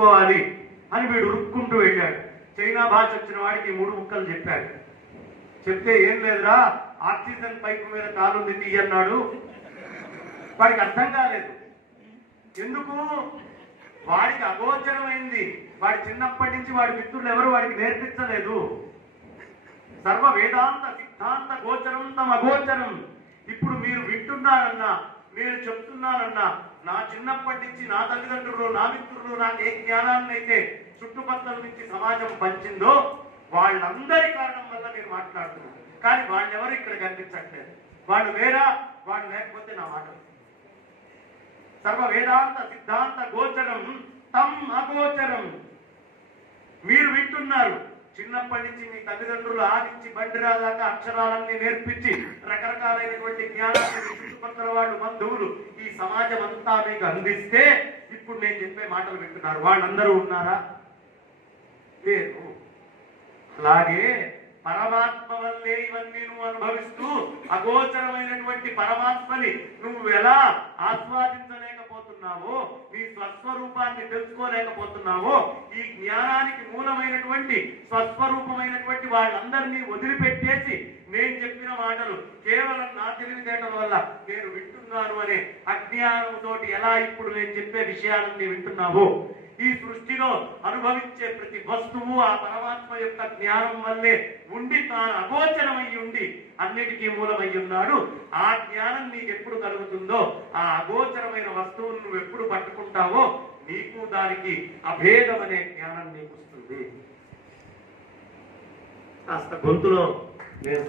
తెలుసుకోవాలి అని వీడు ఉరుక్కుంటూ వెళ్ళాడు. చైనా భాష వచ్చిన వాడికి 3 ముక్కలు చెప్పాడు. చెప్తే ఏం లేదురా, ఆక్సిజన్ పైపు మీద కాలుంది తీయన్నాడు. వాడికి అర్థం కాలేదు. ఎందుకు? వాడికి అగోచరమైంది. వాడి చిన్నప్పటి నుంచి వాడి మిత్రులు ఎవరు వాడికి నేర్పించలేదు. సర్వ వేదాంత సిద్ధాంత గోచరం తమ అగోచరం. ఇప్పుడు మీరు వింటున్నారన్నా, మీరు చెప్తున్నారన్నా, నా చిన్నప్పటి నుంచి నా తల్లిదండ్రులు, నా మిత్రులు నాకు ఏ జ్ఞానాన్ని అయితే చుట్టుపక్కల నుంచి సమాజం పంచిందో వాళ్ళందరి కారణం వల్ల నేను మాట్లాడుతున్నాను. కానీ వాళ్ళెవరు ఇక్కడ కనిపించట్లేదు. వాళ్ళు వేరా, వాళ్ళు లేకపోతే నా మాట. సర్వ వేదాంత సిద్ధాంత గోచరం తం అగోచరం. మీరు వింటున్నారు. చిన్నప్పటి నుంచి మీ తల్లిదండ్రులు ఆదించి బండిరాదాకా అక్షరాలన్నీ నేర్పించి రకరకాలైనటువంటి జ్ఞానాన్ని చుట్టుపక్కల వాళ్ళు, బంధువులు, ఈ సమాజం అంతా మీకు అందిస్తే ఇప్పుడు నేను చెప్పే మాటలు వింటున్నారు. వాళ్ళందరూ ఉన్నారా? లేదు. అలాగే పరమాత్మ వల్లే ఇవన్నీ నువ్వు అనుభవిస్తూ అగోచరమైనటువంటి పరమాత్మని నువ్వు ఎలా ఆస్వాదించలేకపోతున్నావో, నీ స్వస్వరూపాన్ని తెలుసుకోలేకపోతున్నావో, ఈ జ్ఞానానికి మూలమైనటువంటి స్వస్వరూపమైనటువంటి వాళ్ళందరినీ వదిలిపెట్టేసి నేను చెప్పిన మాటలు కేవలం నా తెలివితేటల వల్ల నేను వింటున్నాను అనే అజ్ఞానంతో ఎలా ఇప్పుడు నేను చెప్పే విషయాలన్నీ వింటున్నావో, ఈ సృష్టిలో అనుభవించే ప్రతి వస్తువు ఆ పరమాత్మ యొక్క జ్ఞానం వల్లే ఉండి తాను అగోచరమై ఉండి అన్నిటికీ మూలమై ఉన్నాడు. ఆ జ్ఞానం నీకు ఎప్పుడు కలుగుతుందో, ఆ అగోచరమైన వస్తువును నువ్వు ఎప్పుడు పట్టుకుంటావో నీకు దానికి అభేదం అనే జ్ఞానం నీకు వస్తుంది. కాస్త గొంతులో నేను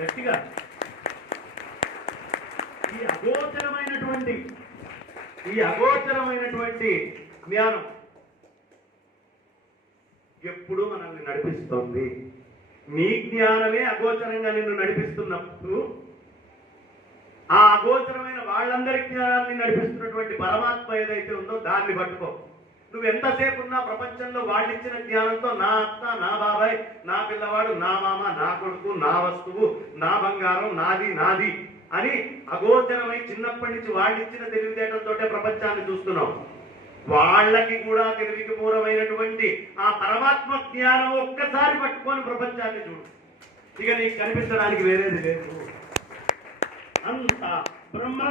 గట్టిగా ఈ అగోచరమైనటువంటి జ్ఞానం ఎప్పుడు మనల్ని నడిపిస్తుంది. నీ జ్ఞానమే అగోచరంగా నిన్ను నడిపిస్తున్నప్పుడు ఆ అగోచరమైన వాళ్ళందరి జ్ఞానాన్ని నడిపిస్తున్నటువంటి పరమాత్మ ఏదైతే ఉందో దాన్ని పట్టుకో. నువ్వు ఎంతసేపు ఉన్నా ప్రపంచంలో వాళ్ళు ఇచ్చిన జ్ఞానంతో నా అత్త, నా బాబాయ్, నా పిల్లవాడు, నా మామ, నా కొడుకు, నా వస్తువు, నా బంగారం, నాది నాది అని అగోచరమై చిన్నప్పటి నుంచి వాళ్ళు ఇచ్చిన తెలివితేటలతోటే ప్రపంచాన్ని చూస్తున్నాం. వాళ్ళకి కూడా తెలివికి మూలమైనటువంటి ఆ పరమాత్మ జ్ఞానం ఒక్కసారి పట్టుకొని ప్రపంచాన్ని చూడు. ఇక నీకు కనిపించడానికి వేరేది లేదు. అంత బ్రహ్మ